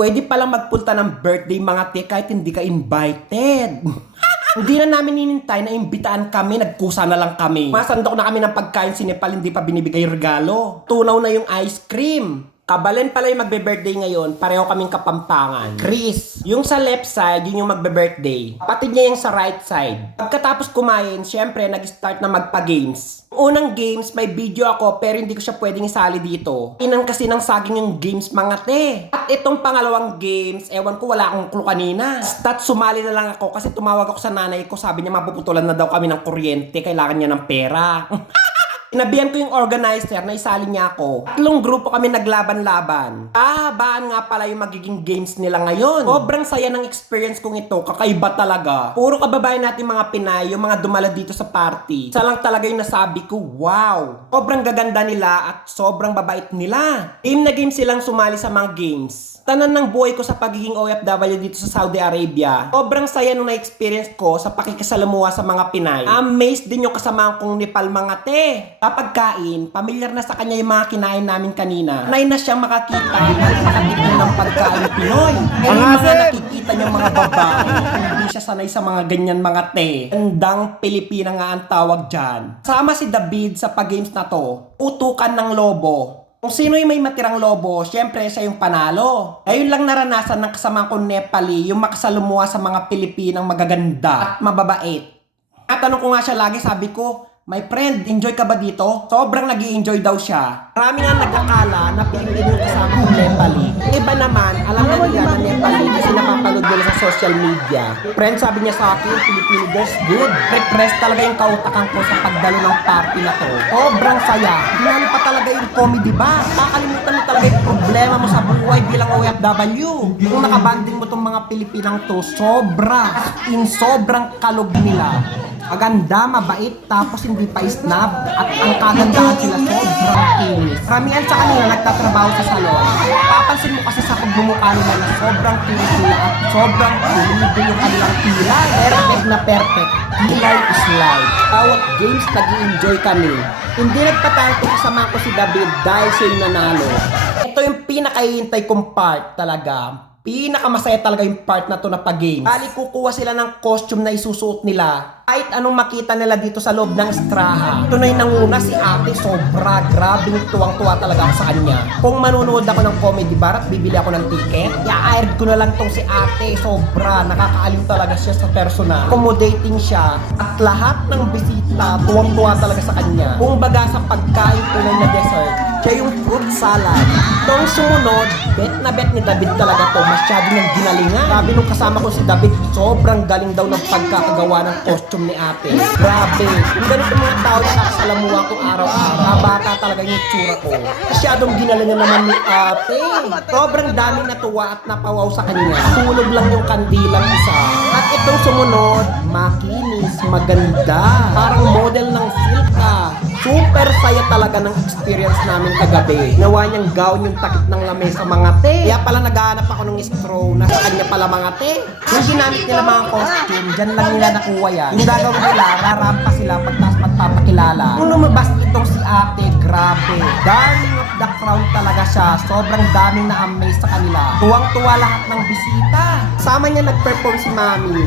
Pwede palang magpunta ng birthday mga te kahit hindi ka invited. Hindi na namin inintay na imbitaan kami, nagkusa na lang kami. Masandok na kami ng pagkain, si Nepal hindi pa binibigay regalo. Tunaw na yung ice cream. Kabalen pala yung magbe-birthday ngayon, pareho kaming Kapampangan. Chris, yung sa left side, yun yung magbe-birthday. Kapatid niya yung sa right side. Pagkatapos kumain, syempre, nag-start na magpa-games. Unang games, may video ako pero hindi ko siya pwedeng isali dito. Inan kasi ng saging yung games mga te. At itong pangalawang games, ewan ko wala akong clue kanina. Stat sumali na lang ako kasi tumawag ako sa nanay ko. Sabi niya mapuputulan na daw kami ng kuryente, kailangan niya ng pera. Inabihan ko yung organizer na isali niya ako. Tatlong grupo kami naglaban-laban. Baan nga pala yung magiging games nila ngayon. Sobrang saya ng experience kong ito. Kakaiba talaga. Puro kababayan natin mga Pinay, yung mga dumala dito sa party. Isa lang talaga yung nasabi ko, wow! Sobrang gaganda nila at sobrang babait nila. Game na game silang sumali sa mga games. Tanan ng buhay ko sa pagiging OFW dito sa Saudi Arabia. Sobrang saya nung na-experience ko sa pakikisalamuha sa mga Pinay. Amazed din yung kasama kong Nepal mga te. Kapag kain, pamilyar na sa kanya yung mga kinain namin kanina. Sanay na siyang makakita at makatikin ng pagkain Pinoy. Kaya yung mga nakikita niyang mga babae, hindi siya sanay sa mga ganyan mga te. Gandang Pilipina nga ang tawag dyan. Sama si David sa pag-games na to. Utukan ng lobo. Kung sino yung may matirang lobo, syempre siya yung panalo. Ngayon lang naranasan ng kasama kong Nepali yung makasalumuha sa mga Pilipinang magaganda at mababait. At tanong ko nga siya lagi, sabi ko, my friend, enjoy ka ba dito? Sobrang nag-i-enjoy daw siya. Marami nga nag-akala na Pilipino yung kasama kong Nepali. Yung iba naman, alam na nila na Nepali kasi napapanood nila sa social media. Friend, sabi niya sa akin, Filipino girls, good. Refresh talaga yung kautakan ko sa pagdalo ng party na to. Sobrang saya. Hinali pa talaga yung comedy ba? Makakalimutan mo talaga yung problema mo sa buhay bilang OFW. Yung nakabanding mo tong mga Pilipinang to, sobra. As in, sobrang kalog nila. Maganda, mabait, tapos hindi pa snub at ang kagandahan sila sobrang kinis. Karamihan sa kanila nagtatrabaho sa salon. Papansin mo kasi sa pagbumukha nila na sobrang kinis nila at sobrang pulido yung kanilang tila. Perfect na perfect. Kilay is life. Bawat games nag-i-enjoy kami. Hindi nagpatay ko kasama ko si David dahil siya yung nanalo. Ito yung pinakahihintay kong part talaga. Pinakamasaya talaga yung part na to na pag-games. Bali kukuha sila ng costume na isusuot nila. Kahit anong makita nila dito sa loob ng Straha. Ito na yung nanguna si ate, sobra, grabe tuwang-tuwa talaga ako sa kanya. Kung manunood ako ng comedy bar at bibili ako ng ticket, i-aired ko na lang tong si ate, sobra, nakakaaliw talaga siya sa personal. Accommodating siya at lahat ng bisita, tuwang-tuwa talaga sa kanya. Kung baga sa pagkain tunay na dessert, siya yung fruit salad. Itong sumunod, bet na bet ni David talaga to. Masyado niyang ginalingan. Sabi nung kasama ko si David, sobrang galing daw ng pagkakagawa ng costume ni ate. Grabe. Yung ganito mga tao na nakasalamuha ko araw-araw. Bata talaga yung tsura ko. Masyadong ginalingan naman ni ate. Sobrang daming natuwa at napawaw sa kanya. Tulog lang yung kandilang isa. At itong sumunod, makinis, maganda. Parang model ng silka. Super saya talaga ng experience namin kagabi. Nawa niyang gown yung takip ng lamesa mga te. Kaya pala naghahanap ako ng straw. Nasa kanya pala mga te. Yung ginamit nila mga costume, dyan lang nila nakuha yan. Yung gagawin nila, rarampa sila pagtas magpapakilala. Nung lumabas itong si ate, grabe. Darling of the crowd talaga siya. Sobrang daming na-amaze sa kanila. Tuwang-tuwa lahat ng bisita. Sama niya nag-perform si Mami.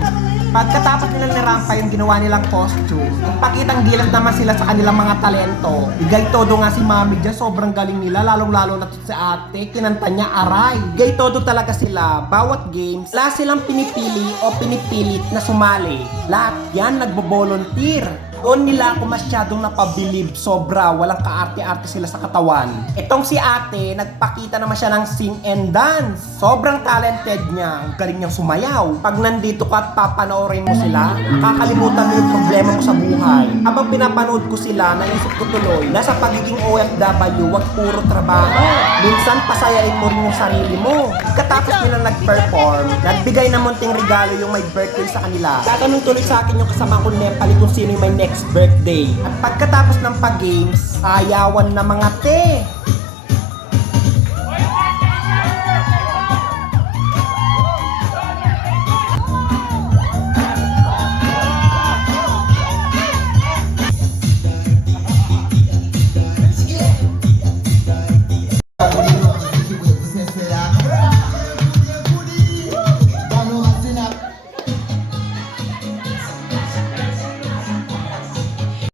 Pagkatapos nilang narampa yung ginawa nilang costume, nagpakitang gilas naman sila sa kanilang mga talento. Bigay todo nga si Mami dyan, sobrang galing nila, lalong-lalo na si ate, kinanta niya aray. Bigay todo talaga sila, bawat games, wala silang pinipili o pinipilit na sumali. Lahat yan nagbo-volunteer. Doon nila ako masyadong napabilib, sobra, walang kaarte-arte sila sa katawan. Itong si ate, nagpakita naman siya ng sing and dance. Sobrang talented niya, ang galing niyang sumayaw. Pag nandito ka at papanoorin mo sila, kakalimutan mo yung problema mo sa buhay. Habang pinapanood ko sila, naisip ko tuloy, na sa pagiging OFW, wag puro trabaho. Minsan pasayain mo rin yung sarili mo. Katapos nila nag-perform, nagbigay ng munting regalo yung may birthday sa kanila. Tatanong tuloy sa akin yung kasama ko Nepali kung sino yung may next birthday. At pagkatapos ng pag-games, ayawan na mga te.